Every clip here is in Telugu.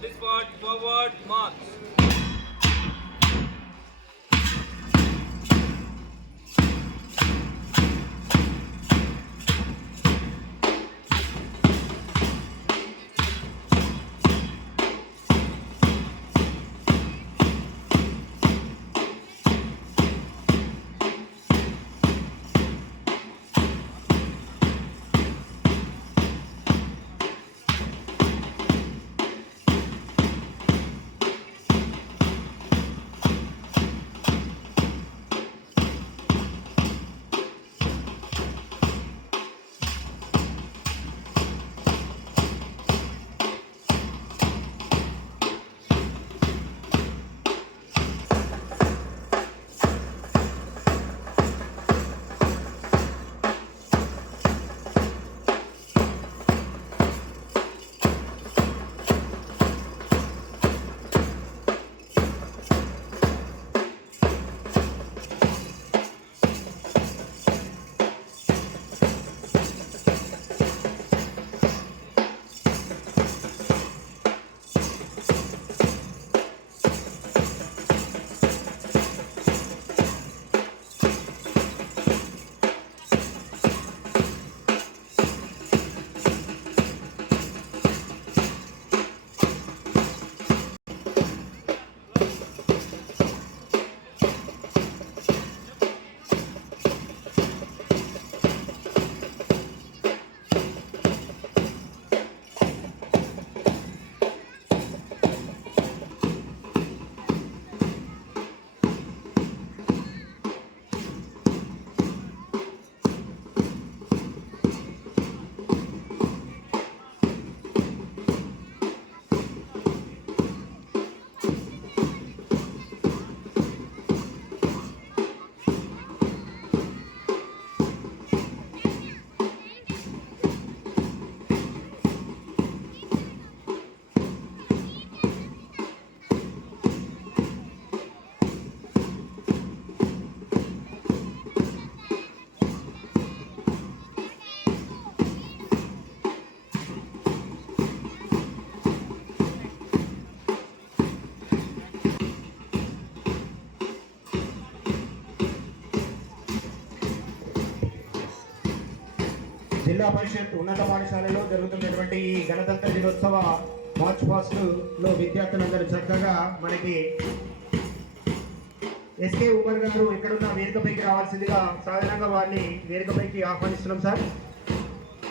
On this spot, forward, march. జిల్లా పరిషత్ ఉన్నత పాఠశాలలో జరుగుతున్నటువంటి ఈ గణతంత్ర దినోత్సవ మార్చ్ పాస్ట్ లో విద్యార్థులందరూ చక్కగా మనకి ఎస్కే ఉమర్ గారు ఎక్కడున్న వేదికపైకి రావాల్సిందిగా సాధారణంగా వారిని వేదికపైకి ఆహ్వానిస్తున్నాం సార్.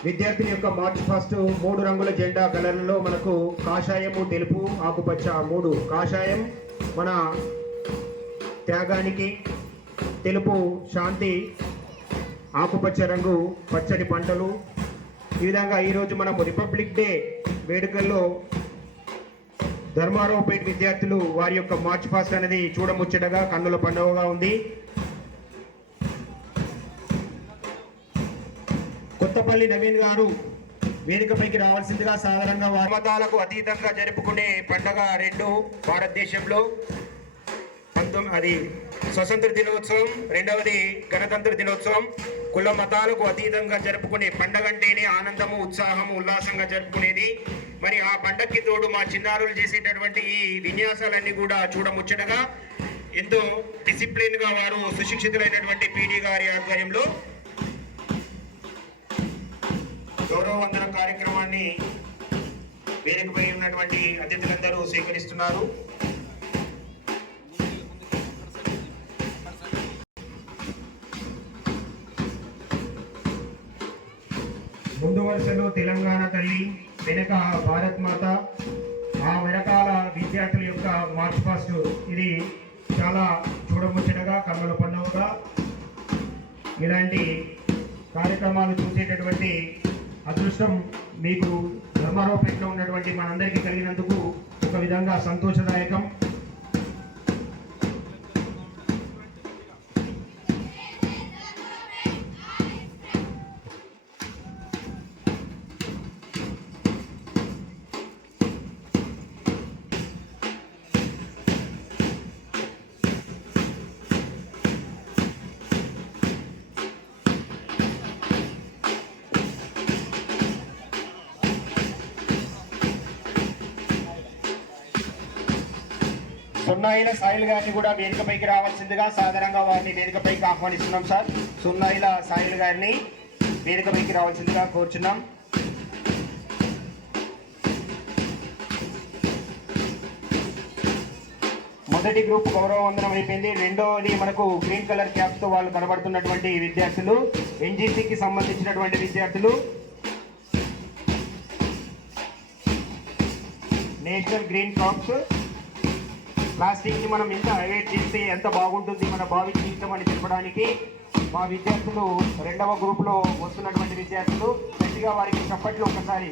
విద్యార్థుల యొక్క మార్చ్ పాస్ట్ 3 రంగుల జెండా కలర్లలో మనకు కాషాయము, తెలుపు, ఆకుపచ్చ 3. కాషాయం మన త్యాగానికి, తెలుపు శాంతి, ఆకుపచ్చ రంగు పచ్చడి పంటలు. ఈ విధంగా ఈరోజు మనము రిపబ్లిక్ డే వేడుకల్లో ధర్మారావుపేట విద్యార్థులు వారి యొక్క మార్చ్ పాస్ట్ అనేది చూడముచ్చటగా కన్నుల పండుగగా ఉంది. కొత్తపల్లి నవీన్ గారు వేదికపైకి రావాల్సిందిగా సాధారణంగా మతాలకు అతీతంగా జరుపుకునే పండుగ 2 భారతదేశంలో. అది స్వతంత్ర దినోత్సవం, రెండవది గణతంత్ర దినోత్సవం. కుల మతాలకు అతీతంగా జరుపుకునే పండగ అంటేనే ఆనందము, ఉత్సాహము, ఉల్లాసంగా జరుపుకునేది. మరి ఆ పండగకి తోడు మా చిన్నారులు చేసేటటువంటి ఈ విన్యాసాలన్నీ కూడా చూడముచ్చటగా ఎంతో డిసిప్లిన్ గా వారు సుశిక్షితులైనటువంటి పీడీ గారి ఆధ్వర్యంలో గౌరవ వందన కార్యక్రమాన్ని వేదికపై ఉన్నటువంటి అతిథులందరూ స్వీకరిస్తున్నారు. ముందు వరుసలో తెలంగాణ తల్లి, వెనక భారత్ మాత, ఆ వెనకాల విద్యార్థుల యొక్క మార్చ్ పాస్ట్. ఇది చాలా చూడముచ్చటగా కన్నుల పండుగగా ఇలాంటి కార్యక్రమాలు చూసేటటువంటి అదృష్టం మీకు ధర్మారావుపేటలో ఉన్నటువంటి మనందరికీ కలిగినందుకు ఒక విధంగా సంతోషదాయకం. సున్నాయిల సాయిల్ గారిని కూడా వేదికపైకి రావాల్సిందిగా సాధారణంగా వారిని వేదికపైకి ఆహ్వానిస్తున్నాం సార్. సున్నాయిల సాయిల్ గారిని వేదికపైకి రావాల్సిందిగా కోరుచున్నాం. మొదటి గ్రూప్ గౌరవ వందనం అయిపోయింది. రెండోది మనకు గ్రీన్ కలర్ క్యాప్స్ తో వాళ్ళు కనబడుతున్నటువంటి విద్యార్థులు ఎన్జీసీకి సంబంధించినటువంటి విద్యార్థులు, నేషనల్ గ్రీన్ క్రాప్స్. ప్లాస్టిక్ ని మనం ఎంత అవాయిడ్ చేస్తే ఎంత బాగుంటుంది మన భావి జీవితం అని చెప్పడానికి మా విద్యార్థులు రెండవ గ్రూప్ లో వస్తున్నటువంటి విద్యార్థులు గట్టిగా వారికి చప్పట్లు ఒకసారి